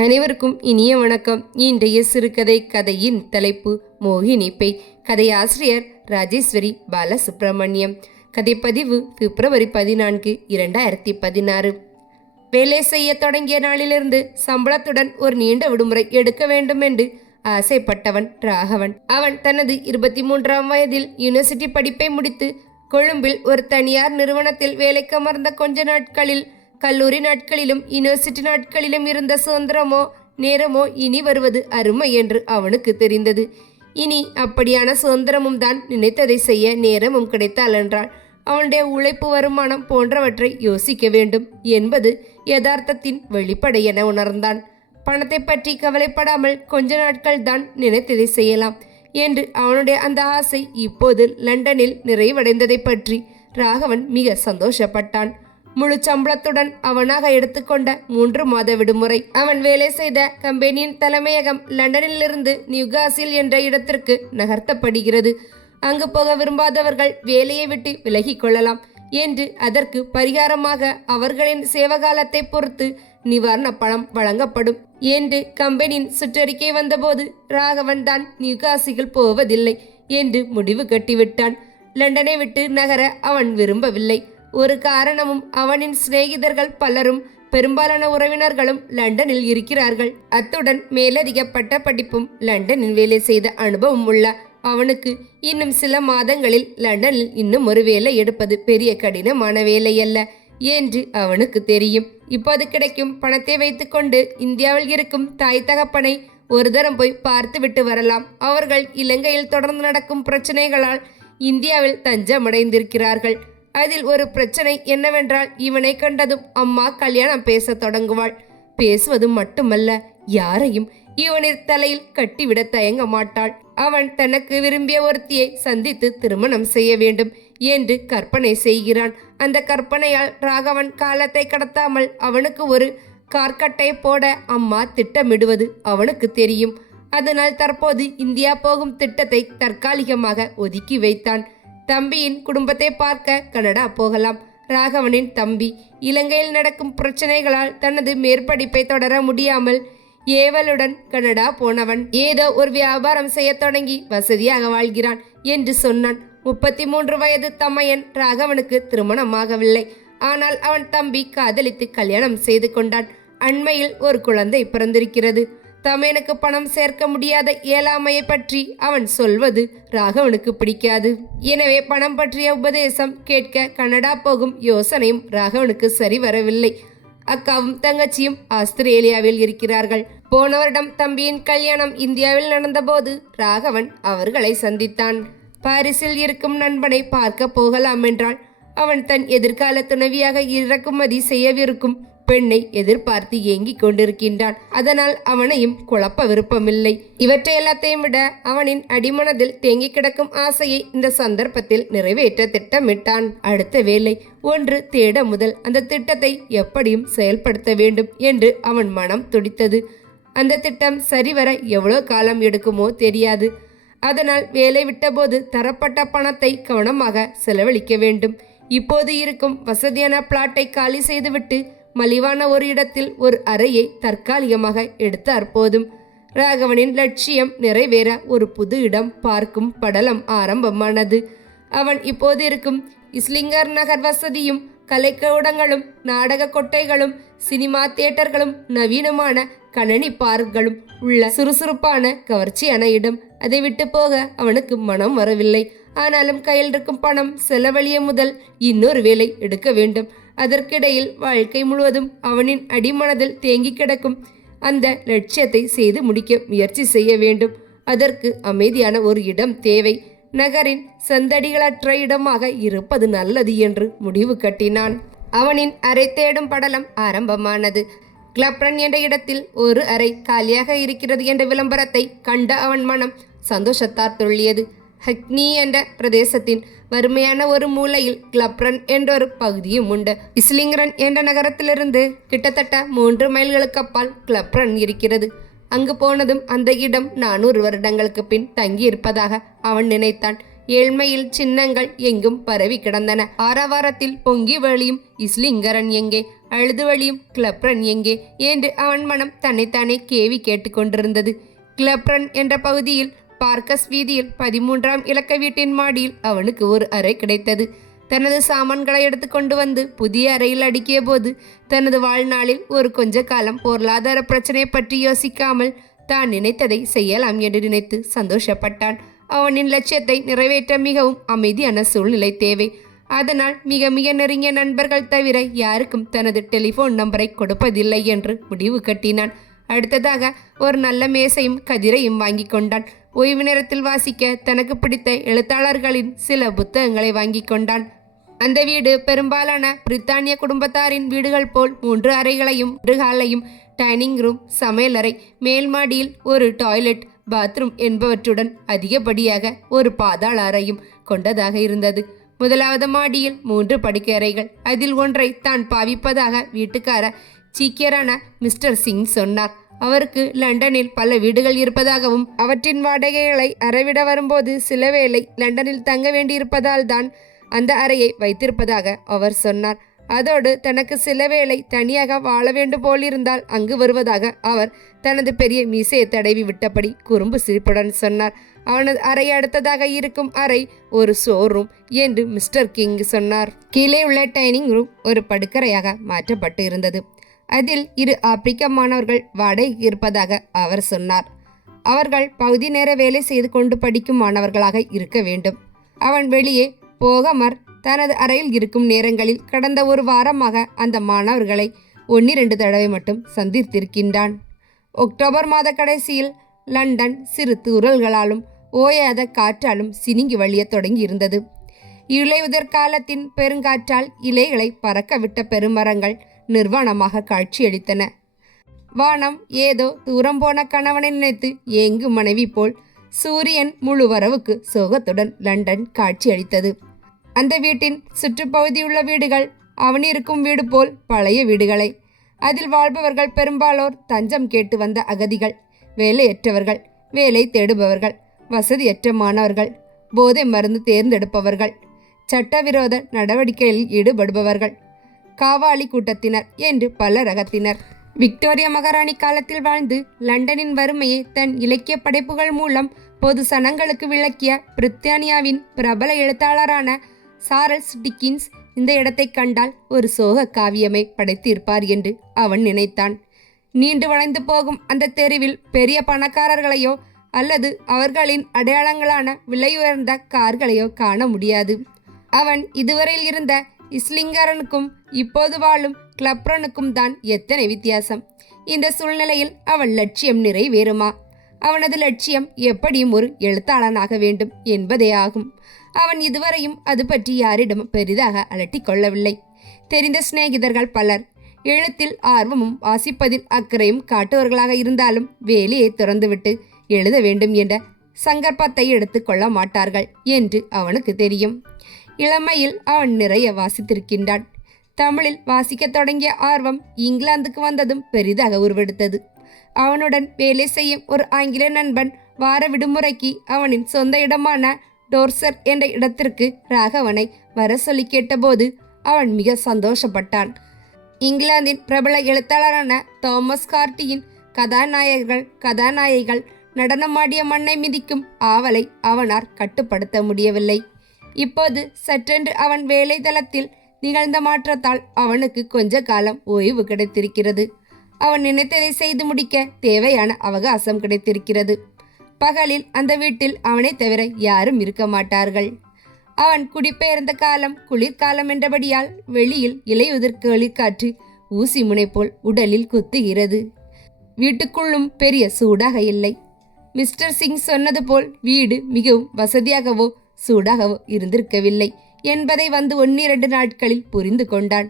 அனைவருக்கும் இனிய வணக்கம். இன்றைய சிறுகதை கதையின் தலைப்பு மோகினி பெய் கதையாசிரியர் ராஜேஸ்வரி பாலசுப்ரமணியம். கதைப்பதிவு பிப்ரவரி பதினான்கு இரண்டாயிரத்தி பதினாறு. வேலை செய்ய தொடங்கிய நாளிலிருந்து சம்பளத்துடன் ஒரு நீண்ட விடுமுறை எடுக்க வேண்டும் என்று ஆசைப்பட்டவன் ராகவன். அவன் தனது இருபத்தி மூன்றாம் வயதில் யூனிவர்சிட்டி படிப்பை முடித்து கொழும்பில் ஒரு தனியார் நிறுவனத்தில் வேலைக்கு அமர்ந்த கொஞ்ச நாட்களில் கல்லூரி நாட்களிலும் யூனிவர்சிட்டி நாட்களிலும் இருந்த சுதந்திரமோ நேரமோ இனி வருவது அருமை என்று அவனுக்கு தெரிந்தது. இனி அப்படியான சுதந்திரமும் தான் நினைத்ததை செய்ய நேரமும் கிடைத்தால் என்றால் அவனுடைய உழைப்பு வருமானம் போன்றவற்றை யோசிக்க வேண்டும் என்பது யதார்த்தத்தின் வெளிப்படை என உணர்ந்தான். பணத்தை பற்றி கவலைப்படாமல் கொஞ்ச நாட்கள் தான் நினைத்ததை செய்யலாம் என்று அவனுடைய அந்த ஆசை இப்போது லண்டனில் நிறைவடைந்ததை பற்றி ராகவன் மிக சந்தோஷப்பட்டான். முழு சம்பளத்துடன் அவனாக எடுத்துக்கொண்ட மூன்று மாத விடுமுறை. அவன் வேலை செய்த கம்பெனியின் தலைமையகம் லண்டனிலிருந்து நியூகாசில் என்ற இடத்திற்கு நகர்த்தப்படுகிறது. அங்கு போக விரும்பாதவர்கள் வேலையை விட்டு விலகிக் கொள்ளலாம் என்று அதற்கு பரிகாரமாக அவர்களின் சேவகாலத்தை பொறுத்து நிவாரண பணம் வழங்கப்படும் என்று கம்பெனியின் சுற்றறிக்கை வந்தபோது ராகவன் தான் நியூகாசிகள் போவதில்லை என்று முடிவு கட்டிவிட்டான். லண்டனை விட்டு நகர அவன் விரும்பவில்லை. ஒரு காரணமும் அவனின் சிநேகிதர்கள் பலரும் பெரும்பாலான உறவினர்களும் லண்டனில் இருக்கிறார்கள். அத்துடன் மேலதிக பட்ட படிப்பும் லண்டனில் வேலை செய்த அனுபவம் உள்ள அவனுக்கு இன்னும் சில மாதங்களில் லண்டனில் இன்னும் ஒரு வேலை எடுப்பது பெரிய கடினமான வேலை அல்ல என்று அவனுக்கு தெரியும். இப்போது கிடைக்கும் பணத்தை வைத்துக்கொண்டு இந்தியாவில் இருக்கும் தாய் தகப்பனை ஒரு தரம் போய் பார்த்துவிட்டு வரலாம். அவர்கள் இலங்கையில் தொடர்ந்து நடக்கும் பிரச்சனைகளால் இந்தியாவில் தஞ்சமடைந்திருக்கிறார்கள். அதில் ஒரு பிரச்சனை என்னவென்றால் இவனை கண்டதும் அம்மா கல்யாணம் பேசத் தொடங்குவாள். பேசுவது மட்டுமல்ல யாரையும் இவனின் தலையில் கட்டிவிட தயங்க மாட்டாள். அவன் தனக்கு விரும்பிய ஒருத்தியை சந்தித்து திருமணம் செய்ய வேண்டும் என்று கற்பனை செய்கிறான். அந்த கற்பனையால் ராகவன் காலத்தை கடத்தாமல் அவனுக்கு ஒரு கார்க்கட்டை போட அம்மா திட்டமிடுவது அவனுக்கு தெரியும். அதனால் தற்போது இந்தியா போகும் திட்டத்தை தற்காலிகமாக ஒதுக்கி வைத்தான். தம்பியின் குடும்பத்தை பார்க்க கனடா போகலாம். ராகவனின் தம்பி இலங்கையில் நடக்கும் பிரச்சனைகளால் தனது மேற்படிப்பை தொடர முடியாமல் ஏவலுடன் கனடா போனவன். ஏதோ ஒரு வியாபாரம் செய்யத் தொடங்கி வசதியாக வாழ்கிறான் என்று சொன்னான். முப்பத்தி மூன்று வயது தம்மையன் ராகவனுக்கு திருமணமாகவில்லை. ஆனால் அவன் தம்பி காதலித்து கல்யாணம் செய்து கொண்டான். அண்மையில் ஒரு குழந்தை பிறந்திருக்கிறது. தமையனுக்கு பணம் சேர்க்க முடியாத ஏழாமையை பற்றி அவன் சொல்வது ராகவனுக்கு பிடிக்காது. எனவே பணம் பற்றிய உபதேசம் கேட்க கனடா போகும் யோசனையும் ராகவனுக்கு சரி வரவில்லை. அக்காவும் தங்கச்சியும் ஆஸ்திரேலியாவில் இருக்கிறார்கள். போன வருடம் தம்பியின் கல்யாணம் இந்தியாவில் நடந்தபோது ராகவன் அவர்களை சந்தித்தான். பாரிஸில் இருக்கும் நண்பனை பார்க்க போகலாம் என்றால் அவன் தன் எதிர்கால துணைவியாக இறக்குமதி செய்யவிருக்கும். பெண்ணை எதிர்பார்த்து ஏங்கிக் கொண்டிருக்கின்றான். அதனால் அவனையும் குழப்ப விருப்பமில்லை. இவற்றை எல்லாத்தையும் விட அவனின் அடிமனதில் தேங்கி கிடக்கும் ஆசையை இந்த சந்தர்ப்பத்தில் நிறைவேற்ற திட்டமிட்டான். அடுத்த வேலை ஒன்று தேட முதல் அந்த திட்டத்தை எப்படியும் செயல்படுத்த வேண்டும் என்று அவன் மனம் துடித்தது. அந்த திட்டம் சரிவர எவ்வளோ காலம் எடுக்குமோ தெரியாது. அதனால் வேலை விட்டபோது தரப்பட்ட பணத்தை கவனமாக செலவழிக்க வேண்டும். இப்போது இருக்கும் வசதியான பிளாட்டை காலி செய்துவிட்டு மலிவான ஒரு இடத்தில் ஒரு அறையை தற்காலிகமாக எடுத்தார் போதும். ராகவனின் லட்சியம் நிறைவேற ஒரு புது இடம் பார்க்கும் படலம் ஆரம்பமானது. அவன் இப்போது இருக்கும் இஸ்லிங்கர் நகர் வசதியும் கலைக்கூடங்களும் நாடக கொட்டைகளும் சினிமா தியேட்டர்களும் நவீனமான கணனி பார்க்களும் உள்ள சுறுசுறுப்பான கவர்ச்சியான இடம். அதை விட்டு போக அவனுக்கு மனம் வரவில்லை. ஆனாலும் கையில் இருக்கும் பணம் செலவழிய முதல் இன்னொரு வேலை எடுக்க வேண்டும். அதற்கிடையில் வாழ்க்கை முழுவதும் அவனின் அடிமனதில் தேங்கி கிடக்கும் அந்த லட்சியத்தை செய்து முடிக்க முயற்சி செய்ய வேண்டும். அதற்கு அமைதியான ஒரு இடம் தேவை. நகரின் சந்தடிகளற்ற இடமாக இருப்பது நல்லது என்று முடிவு கட்டினான். அவனின் அறை தேடும் படலம் ஆரம்பமானது. கிளப்ரன் என்ற இடத்தில் ஒரு அறை காலியாக இருக்கிறது என்ற விளம்பரத்தை கண்ட அவன் மனம் சந்தோஷத்தால் துள்ளியது. ஹக்னி என்ற பிரதேசத்தின் வறுமையான ஒரு மூலையில் கிளப்ரன் என்ற ஒரு பகுதியும் உண்டு. இஸ்லிங்கரன் என்ற நகரத்திலிருந்து கிட்டத்தட்ட மூன்று மைல்களுக்கு அப்பால் கிளப்ரன் இருக்கிறது. அங்கு போனதும் அந்த இடம் நானூறு வருடங்களுக்கு பின் தங்கியிருப்பதாக அவன் நினைத்தான். ஏழ்மையில் சின்னங்கள் எங்கும் பரவி கிடந்தன. ஆரவாரத்தில் பொங்கி வழியும் இஸ்லிங்கரன் எங்கே? அழுது வழியும் கிளப்ரன் எங்கே? என்று அவன் மனம் தன்னைத்தானே கேவி கேட்டுக்கொண்டிருந்தது. கிளப்ரன் என்ற பகுதியில் பார்க்கஸ் வீதியில் பதிமூன்றாம் இலக்க வீட்டின் மாடியில் அவனுக்கு ஒரு அறை கிடைத்தது. தனது சாமான்களை எடுத்து கொண்டு வந்து புதிய அறையில் அடுக்கிய போது தனது வாழ்நாளில் ஒரு கொஞ்ச காலம் பொருளாதார பிரச்சனை பற்றி யோசிக்காமல் தான் நினைத்ததை செய்யலாம் என்று நினைத்து சந்தோஷப்பட்டான். அவனின் லட்சியத்தை நிறைவேற்ற மிகவும் அமைதியான சூழ்நிலை தேவை. அதனால் மிக மிக நெருங்கிய நண்பர்கள் தவிர யாருக்கும் தனது டெலிஃபோன் நம்பரை கொடுப்பதில்லை என்று முடிவு கட்டினான். அடுத்ததாக ஒரு நல்ல மேசையும் கதிரையும் வாங்கி கொண்டான். ஓய்வு நேரத்தில் வாசிக்க தனக்கு பிடித்த எழுத்தாளர்களின் சில புத்தகங்களை வாங்கி கொண்டான். அந்த வீடு பெரும்பாலான பிரித்தானிய குடும்பத்தாரின் வீடுகள் போல் மூன்று அறைகளையும் ஒரு ஹாலையும் டைனிங் ரூம் சமையலறை மேல் மாடியில் ஒரு டாய்லெட் பாத்ரூம் என்பவற்றுடன் அதிகப்படியாக ஒரு பாதாள அறையும் கொண்டதாக இருந்தது. முதலாவது மாடியில் மூன்று படுக்கை அறைகள். அதில் ஒன்றை தான் பாவிப்பதாக வீட்டுக்கார சீக்கியரான மிஸ்டர் சிங் சொன்னார். அவருக்கு லண்டனில் பல வீடுகள் இருப்பதாகவும் அவற்றின் வாடகைகளை அறவிட வரும்போது சில வேளை லண்டனில் தங்க வேண்டியிருப்பதால் தான் அந்த அறையை வைத்திருப்பதாக அவர் சொன்னார். அதோடு தனக்கு சில வேளை தனியாக வாழ வேண்டும் போலிருந்தால் அங்கு வருவதாக அவர் தனது பெரிய மீசையை தடவி விட்டபடி குறும்பு சிரிப்புடன் சொன்னார். அவனது அறை அடுத்ததாக இருக்கும் அறை ஒரு ஷோரூம் என்று மிஸ்டர் கிங் சொன்னார். கீழே உள்ள டைனிங் ரூம் ஒரு படுக்கறையாக மாற்றப்பட்டு இருந்தது. அதில் இரு ஆப்பிரிக்க மாணவர்கள் வாடகை இருப்பதாக அவர் சொன்னார். அவர்கள் பகுதி நேர வேலை செய்து கொண்டு படிக்கும் மாணவர்களாக இருக்க வேண்டும். அவன் வெளியே போகமர் தனது அறையில் இருக்கும் நேரங்களில் கடந்த ஒரு வாரமாக அந்த மாணவர்களை ஒன்னிரண்டு தடவை மட்டும் சந்தித்திருக்கின்றான். அக்டோபர் மாத கடைசியில் லண்டன் சிறு தூறல்களாலும் ஓயாத காற்றாலும் சினிங்கி வழியத் தொடங்கி இருந்தது இலையுதிர் காலத்தின் பெருங்காற்றால் இலைகளை பறக்கவிட்ட பெருமரங்கள் நிர்வாணமாக காட்சியளித்தன. வானம் ஏதோ தூரம் போன கணவனை நினைத்து ஏங்கு மனைவி போல் சூரியன் முழுவரவுக்கு சோகத்துடன் லண்டன் காட்சியளித்தது. அந்த வீட்டின் சுற்றுப்பகுதியுள்ள வீடுகள் அவனிருக்கும் வீடு போல் பழைய வீடுகளை. அதில் வாழ்பவர்கள் பெரும்பாலோர் தஞ்சம் கேட்டு வந்த அகதிகள் வேலையற்றவர்கள் வேலை தேடுபவர்கள் வசதியற்ற மாணவர்கள் போதை மருந்து தேர்ந்தெடுப்பவர்கள் சட்டவிரோத நடவடிக்கையில் ஈடுபடுபவர்கள் காவாலி கூட்டத்தினர் என்று பல ரகத்தினர் விக்டோரியா மகாராணி காலத்தில் வாழ்ந்து லண்டனின் வறுமையை தன் இலக்கிய படைப்புகள் மூலம் பொது சனங்களுக்கு விளக்கிய பிரித்தானியாவின் பிரபல எழுத்தாளரான சாரல்ஸ் டிக்கின்ஸ் இந்த இடத்தை கண்டால் ஒரு சோக காவியமை படைத்திருப்பார் என்று அவன் நினைத்தான். நீண்டு வளைந்து போகும் அந்த தெருவில் பெரிய பணக்காரர்களையோ அல்லது அவர்களின் அடையாளங்களான விலையுயர்ந்த கார்களையோ காண முடியாது. அவன் இதுவரையில் இருந்த இஸ்லிங்கரனுக்கும் இப்போது வாழும் கிளப்ரனுக்கும் தான் எத்தனை வித்தியாசம். இந்த சூழ்நிலையில் அவன் லட்சியம் நிறைவேறுமா? அவனது லட்சியம் எப்படியும் ஒரு எழுத்தாளனாக வேண்டும் என்பதே ஆகும். அவன் இதுவரையும் அது பற்றி யாரிடம் பெரிதாக அலட்டிக் கொள்ளவில்லை. தெரிந்த சிநேகிதர்கள் பலர் எழுத்தில் ஆர்வமும் வாசிப்பதில் அக்கறையும் காட்டுவர்களாக இருந்தாலும் வேலையை திறந்துவிட்டு எழுத வேண்டும் என்ற சங்கற்பத்தை எடுத்துக் கொள்ள மாட்டார்கள் என்று அவனுக்கு தெரியும். இளமையில் அவன் நிறைய வாசித்திருக்கின்றான். தமிழில் வாசிக்கத் தொடங்கிய ஆர்வம் இங்கிலாந்துக்கு வந்ததும் பெரிதாக உருவெடுத்தது. அவனுடன் வேலை செய்யும் ஒரு ஆங்கில நண்பன் வார விடுமுறைக்கு அவனின் சொந்த இடமான டோர்சர் என்ற இடத்திற்கு ராகவனை வர சொல்லி கேட்டபோது அவன் மிக சந்தோஷப்பட்டான். இங்கிலாந்தின் பிரபல எழுத்தாளரான தாமஸ் கார்டியின் கதாநாயகர்கள் கதாநாயகிகள் நடனமாடிய மண்ணை மிதிக்கும் ஆவலை அவனார் கட்டுப்படுத்த முடியவில்லை. இப்போது சற்றென்று அவன் வேலை தளத்தில் நிகழ்ந்த மாற்றத்தால் அவனுக்கு கொஞ்ச காலம் ஓய்வு கிடைத்திருக்கிறது. அவன் நினைத்ததை செய்து முடிக்க தேவையான அவகாசம் கிடைத்திருக்கிறது. பகலில் அந்த வீட்டில் அவனை தவிர யாரும் இருக்க மாட்டார்கள். அவன் குடிபெயர்ந்த காலம் குளிர்காலம் என்றபடியால் வெளியில் இலையுதிர் வெளிக்காற்று ஊசி முனை போல் உடலில் குத்துகிறது. வீட்டுக்குள்ளும் பெரிய சூடாக இல்லை. மிஸ்டர் சிங் சொன்னது போல் வீடு மிகவும் வசதியாகவோ சூடாகவோ இருந்திருக்கவில்லை என்பதை வந்து ஒன்னிரண்டு நாட்களில் புரிந்து கொண்டான்.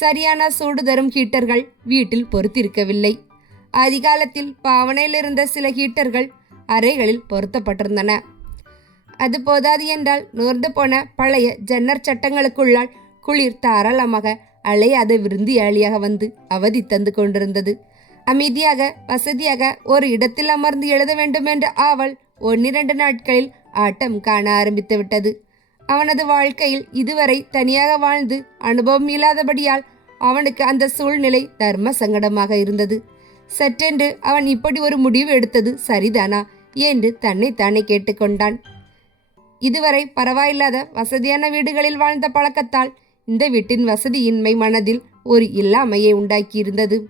சரியான சூடு தரும் ஹீட்டர்கள் வீட்டில் பொருத்திருக்கவில்லை அதிகாலத்தில் பாவனையில் இருந்த சில ஹீட்டர்கள் அறைகளில் பொருத்தப்பட்டிருந்தன. அது போதாது என்றால் நூர்ந்து போன பழைய ஜன்னர் சட்டங்களுக்குள்ளால் குளிர் தாராளமாக அலையாத விருந்தியாளியாக வந்து அவதி தந்து கொண்டிருந்தது. அமைதியாக வசதியாக ஒரு இடத்தில் அமர்ந்து எழுத வேண்டும் என்ற ஆவல் ஒன்னிரண்டு நாட்களில் ஆட்டம் காண ஆரம்பித்து விட்டது. அவனது வாழ்க்கையில் இதுவரை தனியாக வாழ்ந்து அனுபவம் இல்லாதபடியால் அவனுக்கு அந்த சூழ்நிலை தர்ம சங்கடமாக இருந்தது. சற்றென்று அவன் இப்படி ஒரு முடிவு எடுத்தது சரிதானா என்று தன்னை தானே கேட்டுக்கொண்டான். இதுவரை பரவாயில்லாத வசதியான வீடுகளில் வாழ்ந்த பழக்கத்தால் இந்த வீட்டின் வசதியின்மை மனதில் ஒரு இல்லாமையை உண்டாக்கியிருந்தது.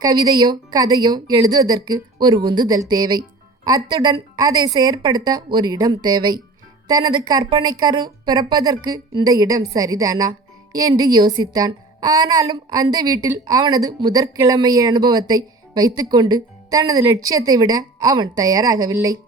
கவிதையோ கதையோ எழுதுவதற்கு ஒரு உந்துதல் தேவை. அத்துடன் அதை செயற்படுத்த ஒரு இடம் தேவை. தனது கற்பனை கரு பிறப்பதற்கு இந்த இடம் சரிதானா? என்று யோசித்தான். ஆனாலும் அந்த வீட்டில் அவனது முதற்கிழமைய அனுபவத்தை வைத்துக்கொண்டு தனது லட்சியத்தை விட அவன் தயாராகவில்லை.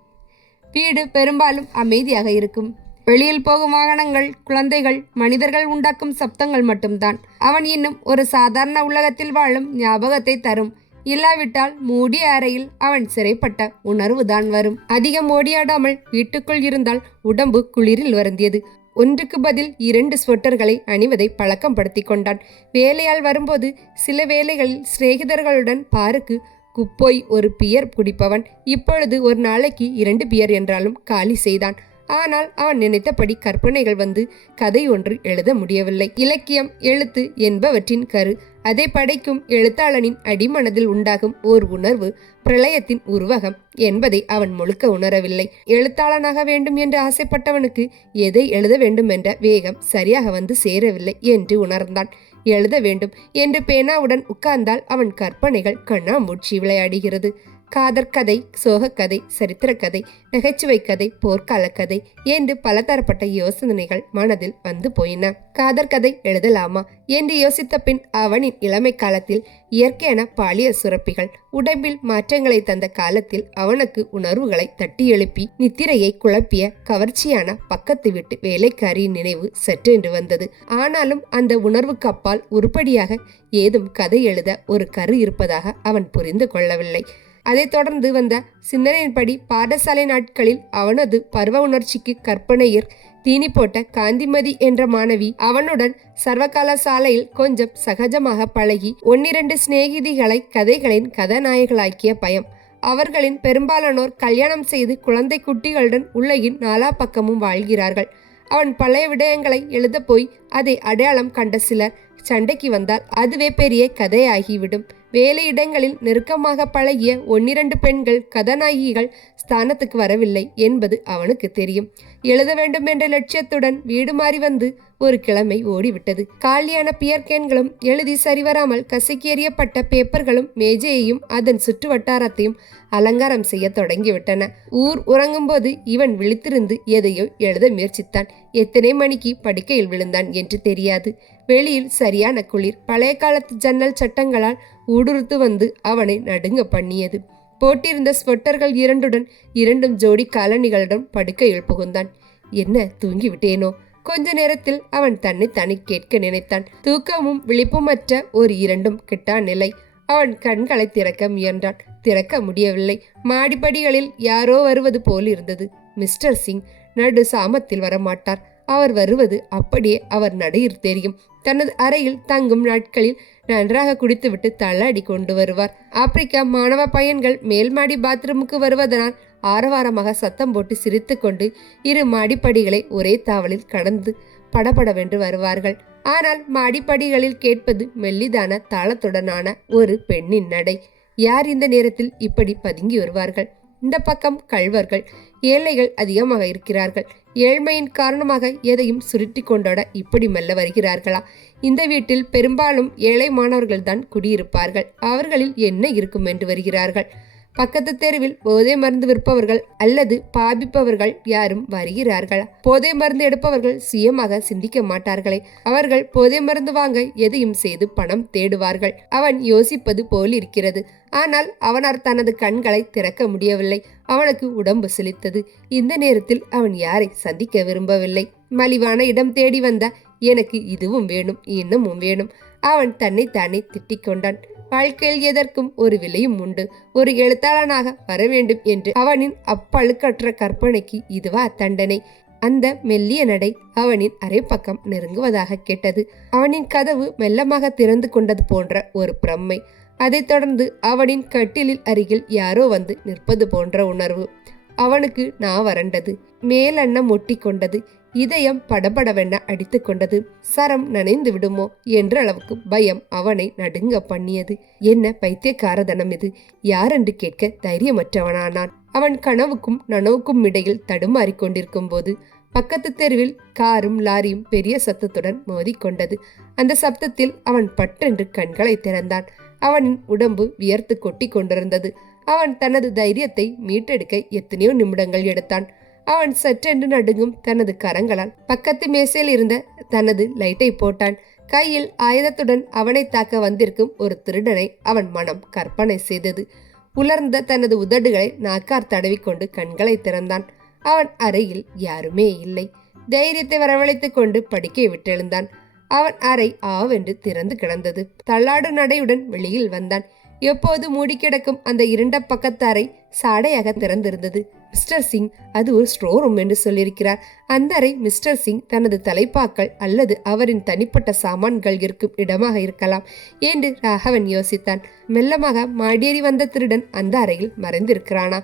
வீடு பெரும்பாலும் அமைதியாக இருக்கும். வெளியில் போகும் வாகனங்கள் குழந்தைகள் மனிதர்கள் உண்டாக்கும் சப்தங்கள் மட்டும்தான். அவன் இன்னும் ஒரு சாதாரண உலகத்தில் வாழும் ஞாபகத்தை தரும். இல்லாவிட்டால் மூடிய அறையில் அவன் சிறைப்பட்ட உணர்வுதான் வரும். அதிகம் ஓடியாடாமல் வீட்டுக்குள் இருந்தால் உடம்பு குளிரில் வருந்தியது. ஒன்றுக்கு பதில் இரண்டு ஸ்வெட்டர்களை அணிவதை பழக்கம் படுத்தி கொண்டான். வேலையால் வரும்போது சில வேளைகளில் சிநேகிதர்களுடன் பாருக்கு குப்போய் ஒரு பியர் குடிப்பவன். இப்பொழுது ஒரு நாளைக்கு இரண்டு பியர் என்றாலும் காலி செய்தான். ஆனால் அவன் நினைத்தபடி கற்பனைகள் வந்து கதை ஒன்று எழுத முடியவில்லை. இலக்கியம் எழுத்து என்பவற்றின் கரு அதை படைக்கும் எழுத்தாளனின் அடிமனதில் உண்டாகும் ஓர் உணர்வு பிரளயத்தின் உருவகம் என்பதை அவன் முழுக்க உணரவில்லை. எழுத்தாளனாக வேண்டும் என்று ஆசைப்பட்டவனுக்கு எதை எழுத வேண்டும் என்ற வேகம் சரியாக வந்து சேரவில்லை என்று உணர்ந்தான். எழுத வேண்டும் என்று பேனாவுடன் உட்கார்ந்தால் அவன் கற்பனைகள் கண்ணாமூச்சி விளையாடுகிறது. காதற் கதை சோகக்கதை சரித்திரக்கதை நகைச்சுவை கதை போர்க்கால கதை என்று பலதரப்பட்ட யோசனைகள் மனதில் வந்து போயின. காதற்கதை எழுதலாமா என்று யோசித்த பின் அவனின் இளமை காலத்தில் இயற்கையான பாலிய சுரப்பிகள் உடம்பில் மாற்றங்களை தந்த காலத்தில் அவனுக்கு உணர்வுகளை தட்டி எழுப்பி நித்திரையை குழப்பிய கவர்ச்சியான பக்கத்து விட்டு வேலைக்காரியின் நினைவு சற்றென்று வந்தது. ஆனாலும் அந்த உணர்வுக்கு அப்பால் உருப்படியாக ஏதும் கதை எழுத ஒரு கரு இருப்பதாக அவன் புரிந்து கொள்ளவில்லை. அதைத் தொடர்ந்து வந்த சிந்தனையின்படி பாடசாலை நாட்களில் அவனது பருவ உணர்ச்சிக்கு கற்பனையர் தீனி போட்ட காந்திமதி என்ற மாணவி அவனுடன் சர்வகால சாலையில் கொஞ்சம் சகஜமாக பழகி ஒன்னிரண்டு சிநேகிதிகளை கதைகளின் கதாநாயகளாக்கிய பயம். அவர்களின் பெரும்பாலானோர் கல்யாணம் செய்து குழந்தை குட்டிகளுடன் உலகின் நாலா பக்கமும் வாழ்கிறார்கள். அவன் பழைய விடயங்களை எழுத போய் அதை அடையாளம் கண்ட சிலர் சண்டைக்கு வந்தால் அதுவே பெரிய கதையாகிவிடும். வேலையிடங்களில் நெருக்கமாக பழகிய ஒன்னிரண்டு பெண்கள் கதாநாயகிகள் ஸ்தானத்துக்கு வரவில்லை என்பது அவனுக்கு தெரியும். எழுத வேண்டும் என்ற லட்சியத்துடன் வீடு மாறி வந்து ஒரு கிழமை ஓடிவிட்டது. காலியான பியர்கேன்களும் எழுதி சரிவராமல் கசக்கி எறியப்பட்ட பேப்பர்களும் மேஜையையும் அதன் சுற்று வட்டாரத்தையும் அலங்காரம் செய்ய தொடங்கிவிட்டன. ஊர் உறங்கும்போது இவன் விழித்திருந்து எதையோ எழுத முயற்சித்தான். எத்தனை மணிக்கு படுக்கையில் விழுந்தான் என்று தெரியாது. வெளியில் சரியான குளிர் பழைய காலத்து ஜன்னல் சட்டங்களால் ஊடுருத்து வந்து அவனை நடுங்க பண்ணியது. போட்டிருந்த ஸ்வெட்டர்கள் இரண்டுடன் இரண்டும் ஜோடி காலணிகளுடன் படுக்கையில் புகுந்தான் என்ன தூங்கிவிட்டேனோ? கொஞ்ச நேரத்தில் அவன் தன்னை தனி கேட்க நினைத்தான். தூக்கமும் விழிப்புமற்ற ஒரு இரண்டும் கிட்டா நிலை. அவன் கண்களை திறக்க முயன்றான். திறக்க முடியவில்லை. மாடிப்படிகளில் யாரோ வருவது போல் இருந்தது. மிஸ்டர் சிங் நடு சாமத்தில் வரமாட்டார். அவர் வருவது அப்படியே அவர் நடையில் தெரியும். தனது அறையில் தங்கும் நாட்களில் நன்றாக குடித்துவிட்டு தள்ளாடி கொண்டு வருவார். ஆப்பிரிக்கா மாணவ பையன்கள் மேல் மாடி பாத்ரூமுக்கு வருவதனால் ஆரவாரமாக சத்தம் போட்டு சிரித்து கொண்டு இரு மாடிப்படிகளை ஒரே தாவலில் கடந்து படபடவென்று வருவார்கள். ஆனால் மாடிப்படிகளில் கேட்பது மெல்லிதான தாளத்துடனான ஒரு பெண்ணின் நடை. யார் இந்த நேரத்தில் இப்படி பதுங்கி வருவார்கள்? இந்த பக்கம் கழ்வர்கள் ஏழைகள் அதிகமாக இருக்கிறார்கள். ஏழ்மையின் காரணமாக எதையும் சுருட்டி கொண்டாட இப்படி மெல்ல வருகிறார்களா? இந்த வீட்டில் பெரும்பாலும் ஏழை மாணவர்கள்தான் குடியிருப்பார்கள். அவர்களில் என்ன இருக்கும் என்று வருகிறார்கள்? பக்கத்து தெருவில் போதை மருந்து விற்பவர்கள் அல்லது பாபிப்பவர்கள் யாரும் வருகிறார்கள்? போதை மருந்து எடுப்பவர்கள் சுயமாக சிந்திக்க மாட்டார்களே. அவர்கள் போதை மருந்து வாங்க எதையும் செய்து பணம் தேடுவார்கள். அவன் யோசிப்பது போல் இருக்கிறது. ஆனால் அவனார் தனது கண்களை திறக்க முடியவில்லை. அவனுக்கு உடம்பு சிலித்தது இந்த நேரத்தில் அவன் யாரை சந்திக்க விரும்பவில்லை? மலிவான இடம் தேடி வந்த எனக்கு இதுவும் வேணும் இன்னமும் வேணும். அவன் தன்னை தானே திட்டிக் கொண்டான். வாழ்க்கையில் எதற்கும் ஒரு விலையும் உண்டு. ஒரு எழுத்தாளனாக வர வேண்டும் என்று அவனின் அப்பழுக்கற்ற கற்பனைக்கு இதுவா தண்டனை. அந்த மெல்லிய நடை அவனின் அரைப்பக்கம் நெருங்குவதாக கேட்டது. அவனின் கதவு மெல்லமாக திறந்து கொண்டது போன்ற ஒரு பிரம்மை. அதைத் தொடர்ந்து அவனின் கட்டிலில் அருகில் யாரோ வந்து நிற்பது போன்ற உணர்வு. அவனுக்கு நான் வறண்டது. மேலெண்ணம் ஒட்டி கொண்டது. இதயம் படபடவென அடித்து கொண்டது. சரம் நனைந்து விடுமோ? என்ற அளவுக்கு பயம் அவனை நடுங்க பண்ணியது. என்ன பைத்தியக்காரதனம் இது? யாரென்று கேட்க தைரியமற்றவனானான். அவன் கனவுக்கும் நனவுக்கும் இடையில் தடுமாறி கொண்டிருக்கும் போது பக்கத்து தெருவில் காரும் லாரியும் பெரிய சத்தத்துடன் மோதிக்கொண்டது. அந்த சப்தத்தில் அவன் பற்றென்று கண்களை திறந்தான். அவனின் உடம்பு வியர்த்து கொட்டி கொண்டிருந்தது. அவன் தனது தைரியத்தை மீட்டெடுக்க எத்தனையோ நிமிடங்கள் எடுத்தான். அவன் சற்றென்று நடுங்கும் தனது கரங்களால் பக்கத்து மேசையில் இருந்த தனது லைட்டை போட்டான். கையில் ஆயுதத்துடன் அவனை தாக்க வந்திருக்கும் ஒரு திருடனை அவன் மனம் கற்பனை செய்தது. உலர்ந்த தனது உதடுகளை நாக்கார் தடவிக்கொண்டு கண்களை திறந்தான். அவன் அறையில் யாருமே இல்லை. தைரியத்தை வரவழைத்துக் கொண்டு படிக்கை விட்டெழுந்தான். அவன் அறை ஆவென்று திறந்து கிடந்தது. தள்ளாடு நடையுடன் வெளியில் வந்தான். எப்போது மூடி கிடக்கும் அந்த இருண்ட பக்கத்தாரை சாடையாக திறந்திருந்தது. மிஸ்டர் சிங் அது ஒரு ஸ்டோர் ரூம் என்று சொல்லியிருக்கிறார். அந்த அறை மிஸ்டர் சிங் தனது தலைப்பாக்கள் அல்லது அவரின் தனிப்பட்ட சாமான்கள் இருக்கும் இடமாக இருக்கலாம் என்று ராகவன் யோசித்தான். மெல்லமாக மாடியேறி வந்த திருடன் அந்த அறையில் மறைந்திருக்கிறானா?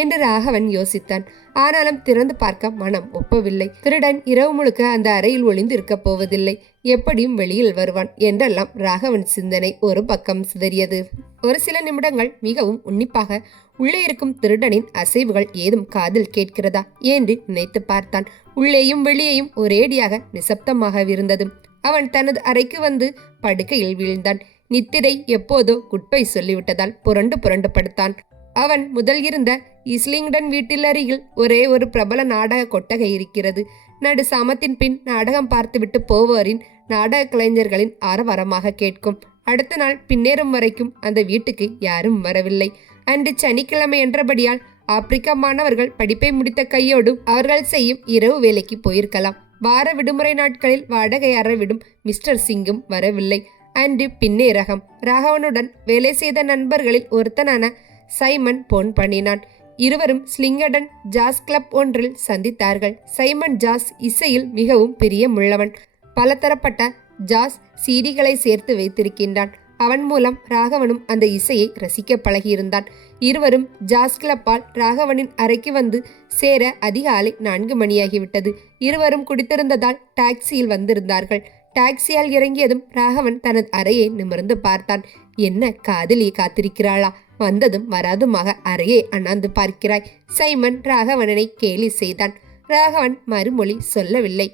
என்று ராகவன் யோசித்தான். ஆனாலும் திறந்து பார்க்க மனம் ஒப்பவில்லை. திருடன் இரவு முழுக்க அந்த அறையில் ஒளிந்து இருக்கப் போவதில்லை. எப்படியும் வெளியில் வருவான் என்றெல்லாம் ராகவன் சிந்தனை ஒரு பக்கம் சிதறியது. ஒரு சில நிமிடங்கள் மிகவும் உன்னிப்பாக உள்ளே இருக்கும் திருடனின் அசைவுகள் ஏதும் காதில் கேட்கிறதா என்று நினைத்து பார்த்தான். உள்ளேயும் வெளியேயும் ஒரேடியாக நிசப்தமாக இருந்தது அவன் தனது அறைக்கு வந்து படுக்கையில் வீழ்ந்தான். நித்திரை எப்போதோ குட்பை சொல்லிவிட்டதால் புரண்டு புரண்டு படுத்தான். அவன் முதல் இருந்த இஸ்லிங்டன் வீட்டில் அருகில் ஒரே ஒரு பிரபல நாடக கொட்டகை இருக்கிறது. நடு சாமத்தின் பின் நாடகம் பார்த்துவிட்டு போவோரின் நாடக கலைஞர்களின் ஆரவாரமாக கேட்கும். அடுத்த நாள் பின்னேறும் வரைக்கும் அந்த வீட்டுக்கு யாரும் வரவில்லை. அன்று சனிக்கிழமை என்றபடியால் ஆப்பிரிக்கா மாணவர்கள் படிப்பை முடித்த கையோடும் அவர்கள் செய்யும் இரவு வேலைக்கு போயிருக்கலாம். வார விடுமுறை நாட்களில் வாடகை அறவிடும் மிஸ்டர் சிங்கும் வரவில்லை. அன்று பின்னே ரகம் ராகவனுடன் வேலை செய்த நண்பர்களில் ஒருத்தனான சைமன் போன் பண்ணினான். இருவரும் ஸ்லிங்கடன் ஜாஸ் கிளப் ஒன்றில் சந்தித்தார்கள். சைமன் ஜாஸ் இசையில் மிகவும் பிரியமுள்ளவன். பலதரப்பட்ட ஜாஸ் சீடிகளை சேர்த்து வைத்திருக்கின்றான். அவன் மூலம் ராகவனும் அந்த இசையை ரசிக்க பழகியிருந்தான். இருவரும் ஜாஸ் கிளப்பால் ராகவனின் அறைக்கு வந்து சேர அதிகாலை நான்கு மணியாகிவிட்டது. இருவரும் குடித்திருந்ததால் டாக்ஸியில் வந்திருந்தார்கள். டாக்ஸியால் இறங்கியதும் ராகவன் தனது அறையை நிமிர்ந்து பார்த்தான். என்ன காதலி காத்திருக்கிறாளா? வந்ததும் வராதுமாக அறையை அண்ணாந்து பார்க்கிறாய் சைமன் ராகவனனை கேலி செய்தான். ராகவன் மறுமொழி சொல்லவில்லை.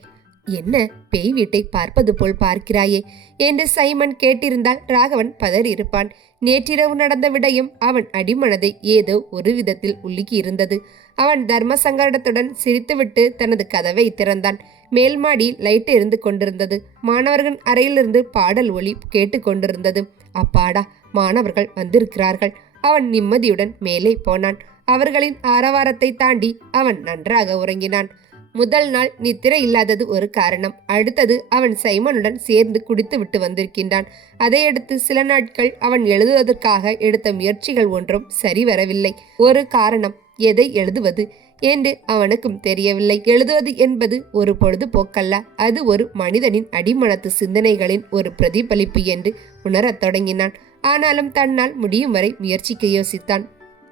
என்ன பேய் வீட்டை பார்ப்பது போல் பார்க்கிறாயே? என்று சைமன் கேட்டிருந்தால் ராகவன் பதறியிருப்பான். நேற்றிரவு நடந்த விடயம் அவன் அடிமனதை ஏதோ ஒரு விதத்தில் உலுக்கி இருந்தது அவன் தர்ம சங்கடத்துடன் சிரித்துவிட்டு தனது கதவை திறந்தான். மேல் மாடி லைட் எரிந்து கொண்டிருந்தது. மாணவர்கள் அறையிலிருந்து பாடல் ஒளி கேட்டு கொண்டிருந்தது. அப்பாடா மாணவர்கள் வந்திருக்கிறார்கள். அவன் நிம்மதியுடன் மேலே போனான். அவர்களின் ஆரவாரத்தை தாண்டி அவன் நன்றாக உறங்கினான். முதல் நாள் நித்திரை இல்லாதது ஒரு காரணம். அடுத்தது அவன் சைமனுடன் சேர்ந்து குடித்து விட்டு வந்திருக்கின்றான். அதையடுத்து சில நாட்கள் அவன் எழுதுவதற்காக எடுத்த முயற்சிகள் ஒன்றும் சரி வரவில்லை ஒரு காரணம் எதை எழுதுவது? என்று அவனுக்கும் தெரியவில்லை. எழுதுவது என்பது ஒரு பொழுதுபோக்கல்ல. அது ஒரு மனிதனின் அடிமனத்து சிந்தனைகளின் ஒரு பிரதிபலிப்பு என்று உணரத் தொடங்கினான். ஆனாலும் தன்னால் முடியும் வரை முயற்சிக்க யோசித்தான்.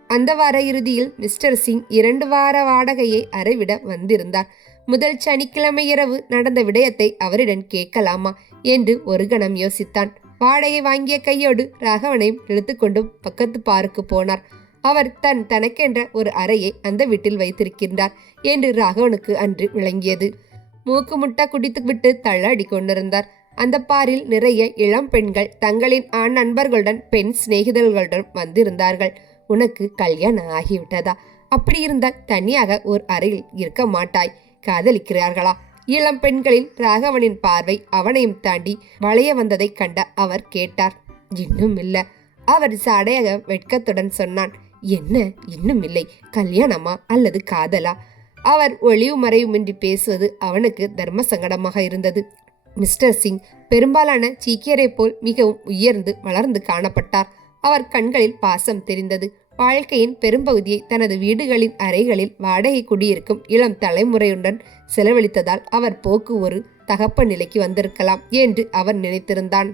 அந்த வார இறுதியில் மிஸ்டர் சிங் இரண்டு வார வாடகையை அறவிட வந்திருந்தார். முதல் சனிக்கிழமை இரவு நடந்த விடயத்தை அவரிடம் கேட்கலாமா என்று ஒரு கணம் யோசித்தான். வாடகை வாங்கிய கையோடு ராகவனையும் இழுத்துக்கொண்டு பக்கத்து பாருக்கு போனார். அவர் தன் தனக்கென்ற ஒரு அறையை அந்த வீட்டில் வைத்திருக்கின்றார் என்று ராகவனுக்கு அன்று விளங்கியது. மூக்கு முட்டா குடித்து விட்டு தள்ளாடி கொண்டிருந்தார். அந்த பாரில் நிறைய இளம் பெண்கள் தங்களின் ஆண் நண்பர்களுடன் பெண் சிநேகிதர்களுடன் வந்திருந்தார்கள். உனக்கு கல்யாணம் ஆகிவிட்டதா? அப்படி இருந்தால் தனியாக ஒரு அறையில் இருக்க மாட்டாய். காதலிக்கிறார்களா? இளம் பெண்களில் ராகவனின் பார்வை அவனையும் தாண்டி வளைய வந்ததை கண்ட அவர் கேட்டார். இன்னும் இல்ல. அவர் சாடையாக வெட்கத்துடன் சொன்னான். என்ன? இன்னும் இல்லை. கல்யாணமா? அல்லது காதலா? அவர் ஒளிவு மறைவுமின்றி பேசுவது அவனுக்கு தர்ம சங்கடமாக இருந்தது. மிஸ்டர் சிங் பெரும்பாலான சீக்கியரை போல் மிகவும் உயர்ந்து வளர்ந்து காணப்பட்டார். அவர் கண்களில் பாசம் தெரிந்தது. வாழ்க்கையின் பெரும்பகுதியை தனது வீடுகளின் அறைகளில் வாடகை குடியிருக்கும் இளம் தலைமுறையுடன் செலவழித்ததால் அவர் போக்கு ஒரு தகப்ப நிலைக்கு வந்திருக்கலாம் என்று அவர் நினைத்திருந்தான்.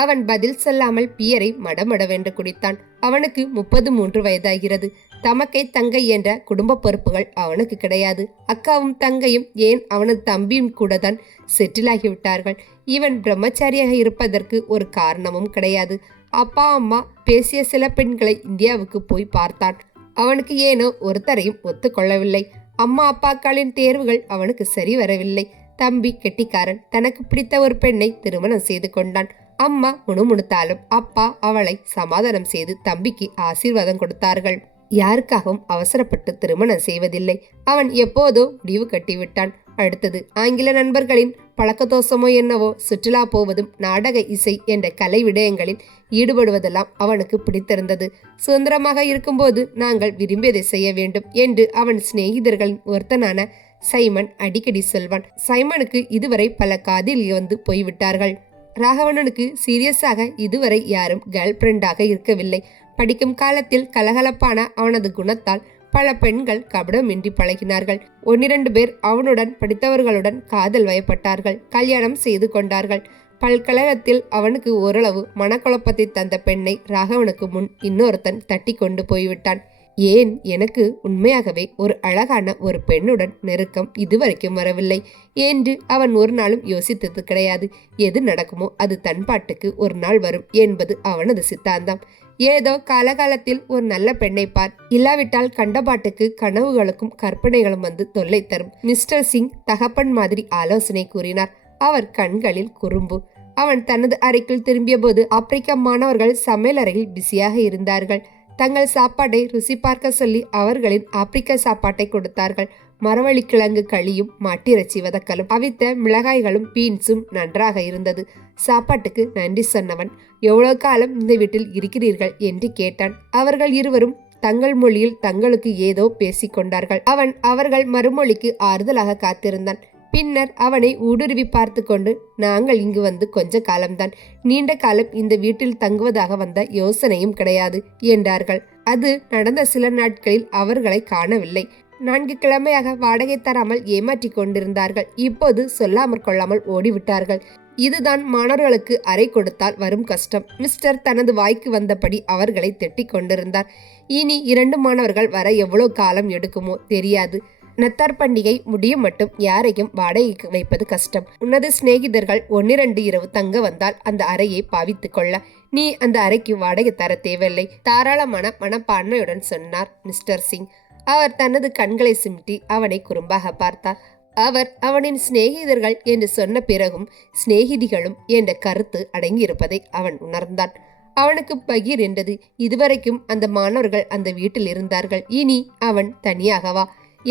அவன் பதில் சொல்லாமல் பியரை மடமடவென்று குடித்தான். அவனுக்கு முப்பது மூன்று வயதாகிறது. தமக்கை தங்கை என்ற குடும்ப பொறுப்புகள் அவனுக்கு கிடையாது. அக்காவும் தங்கையும் ஏன் அவனது தம்பியும் கூட தான் செட்டிலாகிவிட்டார்கள்? இவன் பிரம்மச்சாரியாக இருப்பதற்கு ஒரு காரணமும் கிடையாது. அப்பா அம்மா பேசிய சில பெண்களை இந்தியாவுக்கு போய் பார்த்தான். அவனுக்கு ஏனோ ஒருத்தரையும் ஒத்துக்கொள்ளவில்லை. அம்மா அப்பாக்களின் தேர்வுகள் அவனுக்கு சரி வரவில்லை. தம்பி கெட்டிக்காரன். தனக்கு பிடித்த ஒரு பெண்ணை திருமணம் செய்து கொண்டான். அம்மா முணுமுணுத்தாலும் அப்பா அவளை சமாதானம் செய்து தம்பிக்கு ஆசீர்வாதம் கொடுத்தார்கள். யாருக்காகவும் அவசரப்பட்டு திருமணம் செய்வதில்லை. அவன் எப்போதோ முடிவு கட்டிவிட்டான். அடுத்தது ஆங்கில நண்பர்களின் பழக்கதோஷமோ என்னவோ சுற்றுலா போவதும் நாடக இசை என்ற கலை விடயங்களில் ஈடுபடுவதெல்லாம் அவனுக்கு பிடித்திருந்தது. சுதந்திரமாக இருக்கும்போது நாங்கள் விரும்பியதை செய்ய வேண்டும் என்று அவன் சிநேகிதர்களின் ஒருத்தனான சைமன் அடிக்கடி சொல்வான். சைமனுக்கு இதுவரை பல காதில் வந்து போய்விட்டார்கள். ராகவணனுக்கு சீரியஸாக இதுவரை யாரும் கேர்ள் ஃப்ரெண்டாக இருக்கவில்லை. படிக்கும் காலத்தில் கலகலப்பான அவனது குணத்தால் பல பெண்கள் கபடமின்றி பழகினார்கள். ஒன்னிரண்டு பேர் அவனுடன் படித்தவர்களுடன் காதல் வயப்பட்டார்கள். கல்யாணம் செய்து கொண்டார்கள். பல்கழகத்தில் அவனுக்கு ஓரளவு மனக்குழப்பத்தை தந்த பெண்ணை ராகவனுக்கு முன் இன்னொருத்தன் தட்டி கொண்டு போய்விட்டான். ஏன் எனக்கு உண்மையாகவே ஒரு அழகான ஒரு பெண்ணுடன் நெருக்கம் இதுவரைக்கும் வரவில்லை. என்று அவன் ஒரு நாளும் யோசித்தது கிடையாது. எது நடக்குமோ அது தன் பாட்டுக்கு ஒரு நாள் வரும் என்பது அவனது சித்தாந்தம். ஏதோ காலகாலத்தில் ஒரு நல்ல பெண்ணை பார். இல்லாவிட்டால் கண்டபாட்டுக்கு கனவுகளுக்கும் கற்பனைகளும் வந்து தொல்லை தரும். மிஸ்டர் சிங் தகப்பன் மாதிரி ஆலோசனை கூறினார். அவர் கண்களில் குறும்பு. அவன் தனது அறைக்குள் திரும்பிய போது ஆப்பிரிக்க மாணவர்கள் சமையலறையில் பிஸியாக இருந்தார்கள். தங்கள் சாப்பாட்டை ருசி பார்க்க சொல்லி அவர்களின் ஆப்பிரிக்க சாப்பாட்டை கொடுத்தார்கள். மரவள்ளிக்கிழங்கு களியும் மாட்டிறைச்சி வதக்கலும் அவித்த மிளகாய்களும் பீன்ஸும் நன்றாக இருந்தது. சாப்பாட்டுக்கு நன்றி சொன்னவன் எவ்வளவு காலம் இந்த வீட்டில் இருக்கிறீர்கள்? என்று கேட்டான். அவர்கள் இருவரும் தங்கள் மொழியில் தங்களுக்கு ஏதோ பேசிக்கொண்டார்கள் அவன் அவர்கள் மறுமொழிக்கு ஆறுதலாக காத்திருந்தான். பின்னர் அவனை ஊடுருவி பார்த்து கொண்டு நாங்கள் இங்கு வந்து கொஞ்ச காலம்தான். நீண்ட காலம் இந்த வீட்டில் தங்குவதாக வந்த யோசனையும் கிடையாது என்றார்கள். அது நடந்த சில நாட்களில் அவர்களை காணவில்லை. நான்கு கிழமையாக வாடகை தராமல் ஏமாற்றி கொண்டிருந்தார்கள். இப்போது சொல்லாமற் கொள்ளாமல் ஓடிவிட்டார்கள். இதுதான் மாணவர்களுக்கு அறை கொடுத்தால் வரும் கஷ்டம். மிஸ்டர் தனது வாய்க்கு வந்தபடி அவர்களை திட்டிக் கொண்டிருந்தார். இனி இரண்டு மாணவர்கள் வர எவ்வளவு காலம் எடுக்குமோ தெரியாது. நத்தார் பண்டிகை முடியும் மட்டும் யாரையும் வாடகைக்கு வைப்பது கஷ்டம். உன்னது சிநேகிதர்கள் ஒன்னிரண்டு இரவு தங்க வந்தால் அந்த அறையை பாவித்துக் கொள்ள. நீ அந்த அறைக்கு வாடகை தர தேவையில்லை தாராளமான மனப்பான்மையுடன் சொன்னார் மிஸ்டர் சிங். அவர் தனது கண்களை சிமிட்டி அவனை குறும்பாக பார்த்தார். அவர் அவனின் சிநேகிதர்கள் என்று சொன்ன பிறகும் சிநேகிதிகளும் என்ற கருத்து அடங்கியிருப்பதை அவன் உணர்ந்தான். அவனுக்கு பகிர் என்றது இதுவரைக்கும் அந்த மாணவர்கள் அந்த வீட்டில் இருந்தார்கள். இனி அவன் தனியாகவா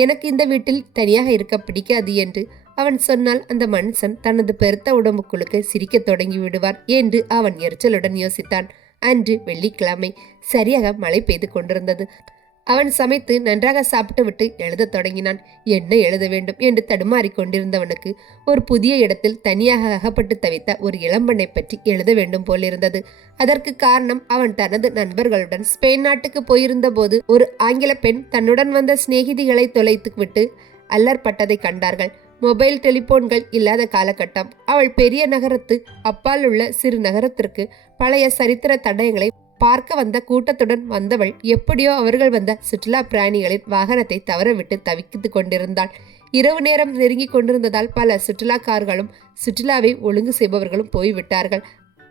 எனக்கு இந்த வீட்டில் தனியாக இருக்க பிடிக்காது என்று அவன் சொன்னால் அந்த மனுஷன் தனது பெருத்த உடம்புக்குழுக்கு சிரிக்கத் தொடங்கி விடுவார் என்று அவன் எரிச்சலுடன் யோசித்தான். அன்று வெள்ளிக்கிழமை சரியாக மழை பெய்து கொண்டிருந்தது. அவன் சமைத்து நன்றாக சாப்பிட்டு விட்டு எழுதத் தொடங்கினான். என்ன எழுத வேண்டும்? என்று தடுமாறி கொண்டிருந்தவனுக்கு ஒரு புதிய இடத்தில் தனியாக அகப்பட்டு தவித்த ஒரு இளம்பெண்ணை பற்றி எழுத வேண்டும் போலிருந்தது. அதற்கு காரணம் அவன் தனது நண்பர்களுடன் ஸ்பெயின் நாட்டுக்கு போயிருந்த போது ஒரு ஆங்கில பெண் தன்னுடன் வந்த சிநேகிதிகளை தொலைத்து விட்டு அல்லற்பட்டதை கண்டார்கள். மொபைல் டெலிபோன்கள் இல்லாத காலகட்டம். அவள் பெரிய நகரத்து அப்பால் உள்ள சிறு நகரத்திற்கு பழைய சரித்திர தடயங்களை பார்க்க வந்த கூட்டத்துடன் வந்தவள் எப்படியோ அவர்கள் வந்த சுற்றுலா பிராணிகளின் வாகனத்தை தவறவிட்டு தவிக்கித்து கொண்டிருந்தாள். இரவு நேரம் நெருங்கி கொண்டிருந்ததால் பல சுற்றுலா கார்களும் சுற்றுலாவை ஒழுங்கு செய்பவர்களும் போய்விட்டார்கள்.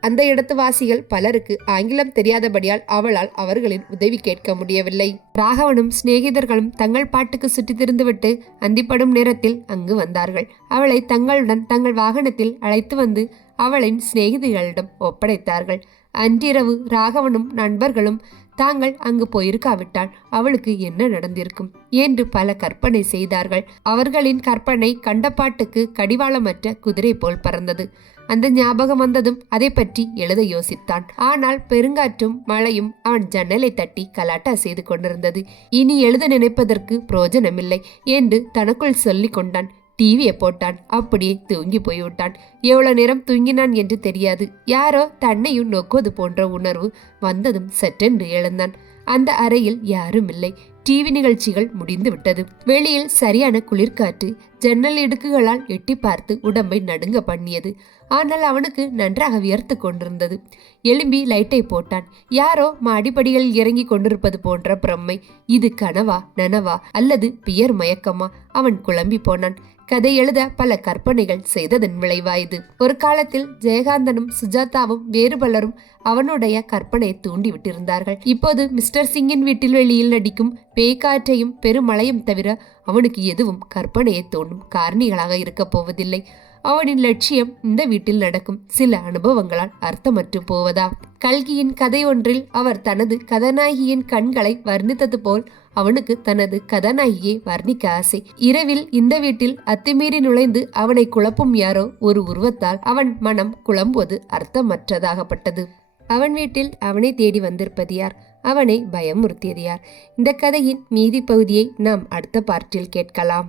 அந்த இடத்து வாசிகள் பலருக்கு ஆங்கிலம் தெரியாதபடியால் அவளால் அவர்களின் உதவி கேட்க முடியவில்லை. ராகவனும் சிநேகிதர்களும் தங்கள் பாட்டுக்கு சுற்றி திருந்துவிட்டு அந்திப்படும் நேரத்தில் அங்கு வந்தார்கள். அவளை தங்களுடன் தங்கள் வாகனத்தில் அழைத்து வந்து அவளின் சிநேகிதிகளிடம் ஒப்படைத்தார்கள். அன்றிரவு ராகவனும் நண்பர்களும் தாங்கள் அங்கு போயிருக்காவிட்டால் அவளுக்கு என்ன நடந்திருக்கும்? என்று பல கற்பனை செய்தார்கள். அவர்களின் கற்பனை கண்டப்பாட்டுக்கு கடிவாளமற்ற குதிரை போல் பறந்தது. அந்த ஞாபகம் வந்ததும் அதை பற்றி எழுத யோசித்தான். ஆனால் பெருங்காற்றும் மழையும் அவன் ஜன்னலை தட்டி கலாட்டா செய்து கொண்டிருந்தது. இனி எழுத நினைப்பதற்கு பிரோஜனமில்லை என்று தனக்குள் சொல்லிக் கொண்டான் டிவியை போட்டான். அப்படியே தூங்கி போய்விட்டான். எவ்வளவு நேரம் தூங்கினான் என்று தெரியாது. யாரோ தன்னையும் நோக்குவது போன்ற உணர்வு வந்ததும் சற்றென்று எழுந்தான். அந்த அறையில் யாரும் இல்லை. டிவி நிகழ்ச்சிகள் முடிந்து விட்டது. வெளியில் சரியான குளிர்காற்று ஜன்னல் இடுக்குகளால் எட்டி பார்த்து உடம்பை நடுங்க பண்ணியது. ஆனால் அவனுக்கு நன்றாக வியர்த்து கொண்டிருந்தது. எலும்பி லைட்டை போட்டான். யாரோ மாடிப்படிகளில் இறங்கி கொண்டிருப்பது போன்ற பிரம்மை. இது கனவா நனவா அல்லது பியர் மயக்கமா? அவன் குழம்பி போனான். கதை எழுத பல கற்பனைகள் செய்ததன் விளைவாயுது. ஒரு காலத்தில் ஜெயகாந்தனும் சுஜாதாவும் வேறு பலரும் அவனுடைய கற்பனையை தூண்டிவிட்டிருந்தார்கள். இப்போது மிஸ்டர் சிங்கின் வீட்டில் வெளியில் நடிக்கும் பேய்காற்றையும் பெருமழையும் தவிர அவனுக்கு எதுவும் கற்பனையை தோண்டும் காரணிகளாக இருக்கப் போவதில்லை. அவனின் லட்சியம் இந்த வீட்டில் நடக்கும். சில அனுபவங்களால் அர்த்தமற்று போவதா? கல்கியின் கதை ஒன்றில் அவர் தனது கதாநாயகியின் கண்களை வர்ணித்தது போல் அவனுக்கு தனது கதாநாயகியை வர்ணிக்க ஆசை. இரவில் இந்த வீட்டில் அத்துமீறி நுழைந்து அவனை குழப்பும் யாரோ ஒரு உருவத்தால் அவன் மனம் குழம்புவது அர்த்தமற்றதாகப்பட்டது. அவன் வீட்டில் அவனை தேடி வந்திருப்பது யார்? அவனை பயமுறுத்தியது யார்? இந்த கதையின் மீதி பகுதியை நாம் அடுத்த பார்ட்டில் கேட்கலாம்.